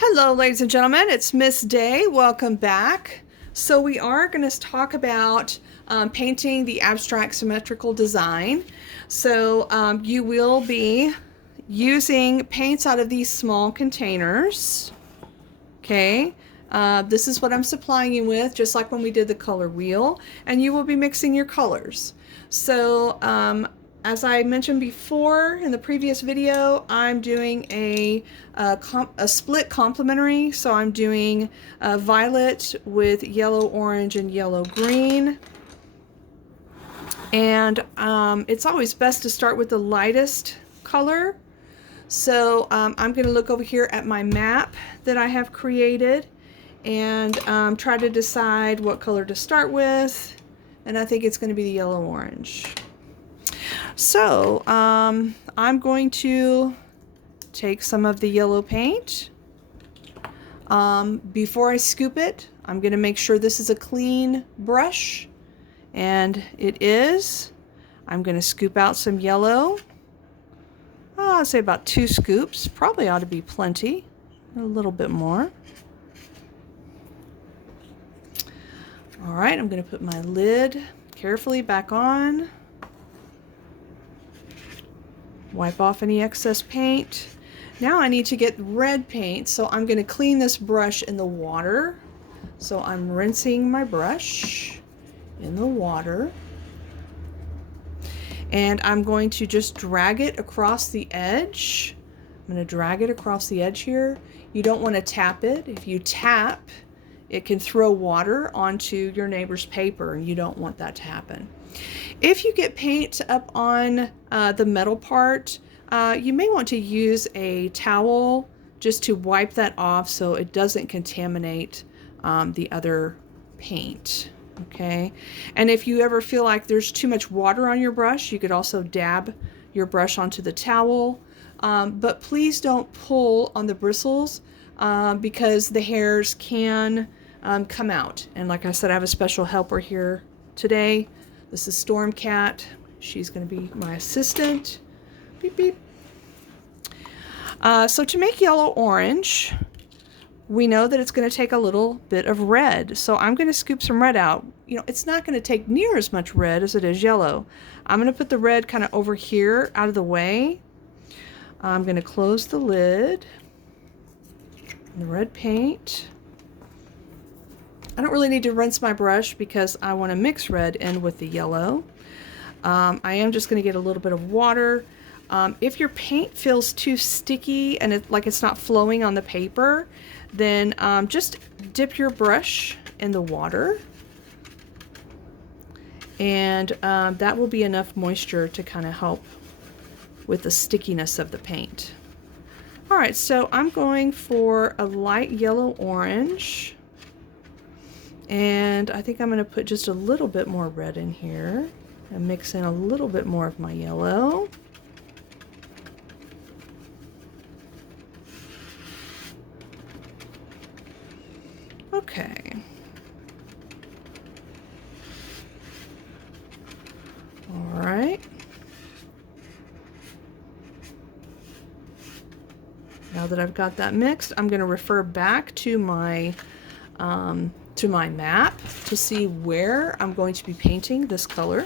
Hello, ladies and gentlemen, it's Miss Day. Welcome back. So we are going to talk about painting the abstract symmetrical design. So you will be using paints out of these small containers. Okay, this is what I'm supplying you with, just like when we did the color wheel, and you will be mixing your colors. So as I mentioned before in the previous video, I'm doing a split complementary. So I'm doing violet with yellow orange and yellow green. And it's always best to start with the lightest color. So I'm going to look over here at my map that I have created and try to decide what color to start with. And I think it's going to be the yellow orange. So I'm going to take some of the yellow paint. Before I scoop it, I'm going to make sure this is a clean brush, and it is. I'm going to scoop out some yellow. I'd say about 2 scoops. Probably ought to be plenty. A little bit more. All right, I'm going to put my lid carefully back on. Wipe off any excess paint. Now I need to get red paint, so I'm going to clean this brush in the water. So I'm rinsing my brush in the water. And I'm going to just drag it across the edge. I'm going to drag it across the edge here. You don't want to tap it. If you tap, it can throw water onto your neighbor's paper, and you don't want that to happen. If you get paint up on the metal part, you may want to use a towel just to wipe that off so it doesn't contaminate the other paint. Okay, and if you ever feel like there's too much water on your brush, you could also dab your brush onto the towel. But please don't pull on the bristles because the hairs can come out. And like I said, I have a special helper here today. This is Storm Cat. She's going to be my assistant. Beep, beep. So to make yellow orange, we know that it's going to take a little bit of red. So I'm going to scoop some red out. You know, it's not going to take near as much red as it is yellow. I'm going to put the red kind of over here out of the way. I'm going to close the lid. The red paint. I don't really need to rinse my brush because I want to mix red in with the yellow. I am just going to get a little bit of water. If your paint feels too sticky and it's not flowing on the paper, then just dip your brush in the water, and that will be enough moisture to kind of help with the stickiness of the paint. All right, so I'm going for a light yellow orange. And I think I'm going to put just a little bit more red in here and mix in a little bit more of my yellow. Okay. All right. Now that I've got that mixed, I'm going to refer back to my map to see where I'm going to be painting this color.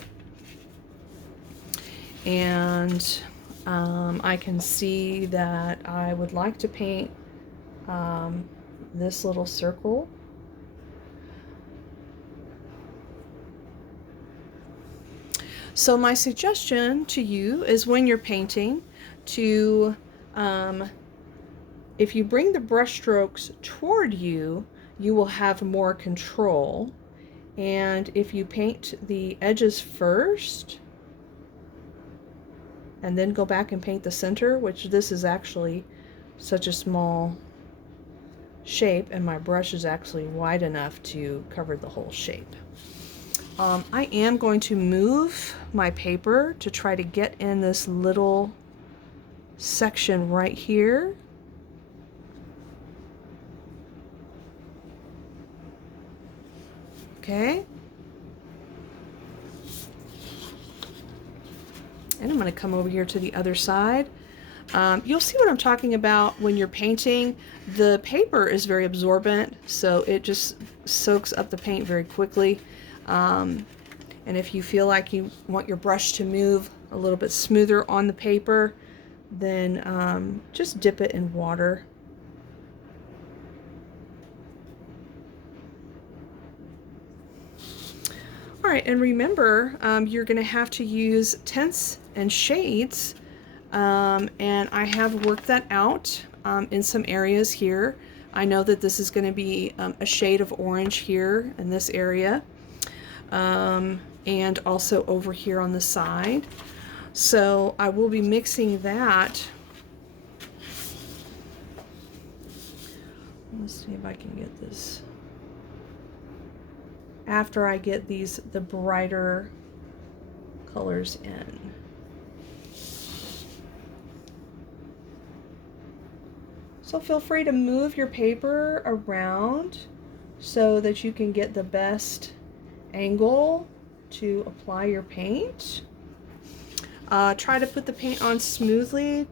And I can see that I would like to paint this little circle. So my suggestion to you is when you're painting to, if you bring the brush strokes toward you, you will have more control. And if you paint the edges first and then go back and paint the center, which this is actually such a small shape and my brush is actually wide enough to cover the whole shape. I am going to move my paper to try to get in this little section right here. Okay. And I'm going to come over here to the other side. You'll see what I'm talking about when you're painting. The paper is very absorbent, so it just soaks up the paint very quickly. And if you feel like you want your brush to move a little bit smoother on the paper, then just dip it in water. All right, and remember, you're going to have to use tints and shades, and I have worked that out in some areas here. I know that this is going to be a shade of orange here in this area, and also over here on the side. So I will be mixing that. Let's see if I can get this. After I get the brighter colors in. So feel free to move your paper around so that you can get the best angle to apply your paint. Try to put the paint on smoothly.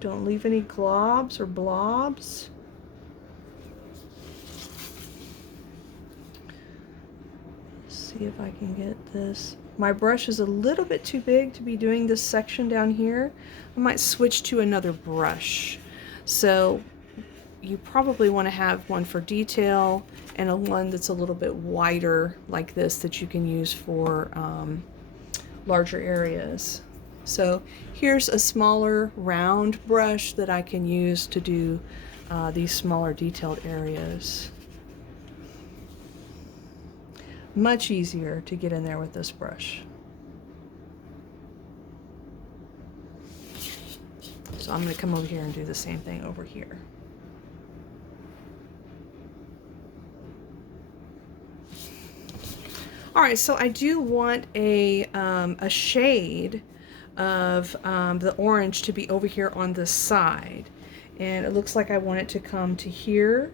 Don't leave any globs or blobs. See if I can get this. My brush is a little bit too big to be doing this section down here. I might switch to another brush. So you probably want to have one for detail and a one that's a little bit wider like this that you can use for larger areas. So here's a smaller round brush that I can use to do these smaller detailed areas. Much easier to get in there with this brush. So I'm going to come over here and do the same thing over here. All right, so I do want a shade of the orange to be over here on this side. And it looks like I want it to come to here.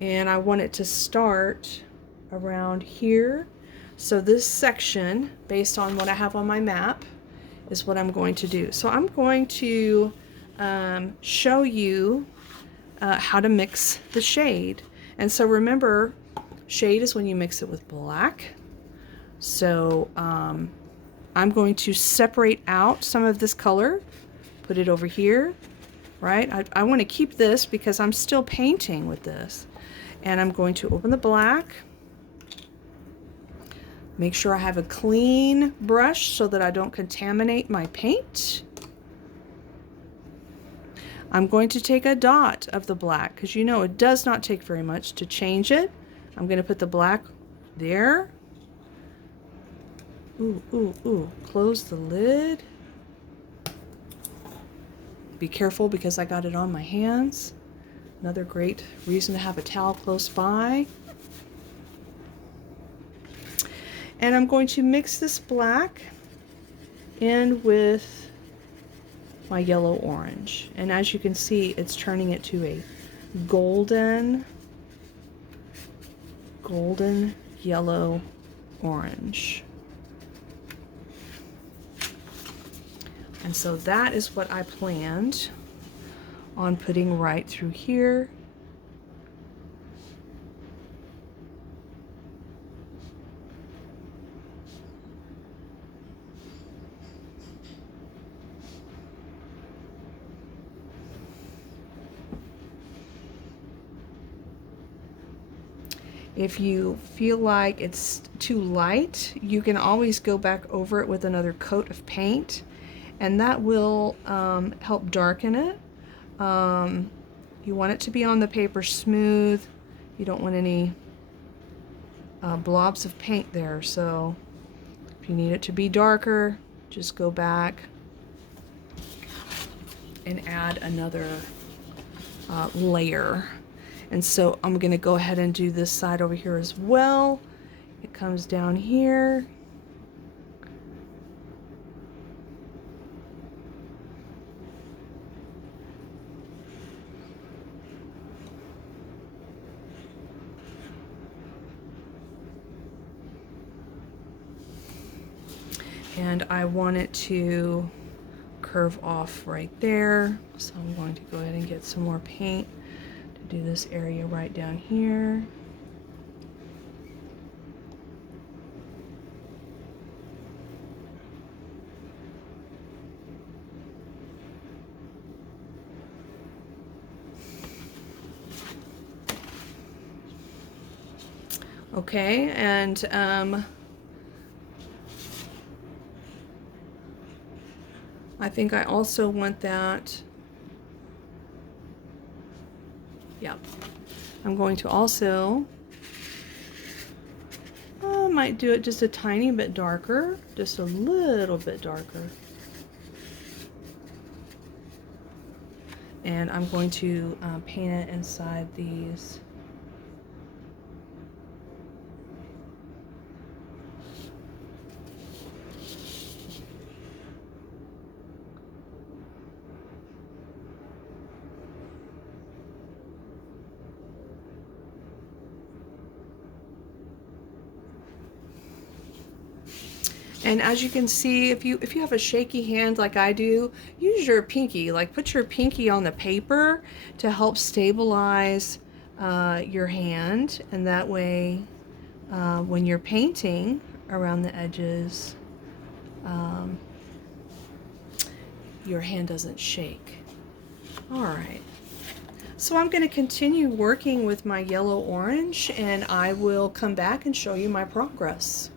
And I want it to start around here. So this section, based on what I have on my map, is what I'm going to do. So I'm going to show you how to mix the shade. And so remember, shade is when you mix it with black. So I'm going to separate out some of this color, put it over here, right? I want to keep this because I'm still painting with this. And I'm going to open the black. Make sure I have a clean brush so that I don't contaminate my paint. I'm going to take a dot of the black because you know it does not take very much to change it. I'm going to put the black there. Ooh, ooh, ooh. Close the lid. Be careful because I got it on my hands. Another great reason to have a towel close by. And I'm going to mix this black in with my yellow orange. And as you can see, it's turning it to a golden yellow orange. And so that is what I planned on putting right through here. If you feel like it's too light, you can always go back over it with another coat of paint, and that will help darken it. You want it to be on the paper smooth. You don't want any blobs of paint there, so if you need it to be darker, just go back and add another layer. And so I'm going to go ahead and do this side over here as well. It comes down here. And I want it to curve off right there. So I'm going to go ahead and get some more paint to do this area right down here. Okay, and I think I also want that, yeah, I'm going to also, might do it just a tiny bit darker, just a little bit darker. And I'm going to paint it inside these. And as you can see, if you have a shaky hand like I do, use your pinky. Like put your pinky on the paper to help stabilize your hand, and that way when you're painting around the edges, your hand doesn't shake. All right. So I'm going to continue working with my yellow orange, and I will come back and show you my progress.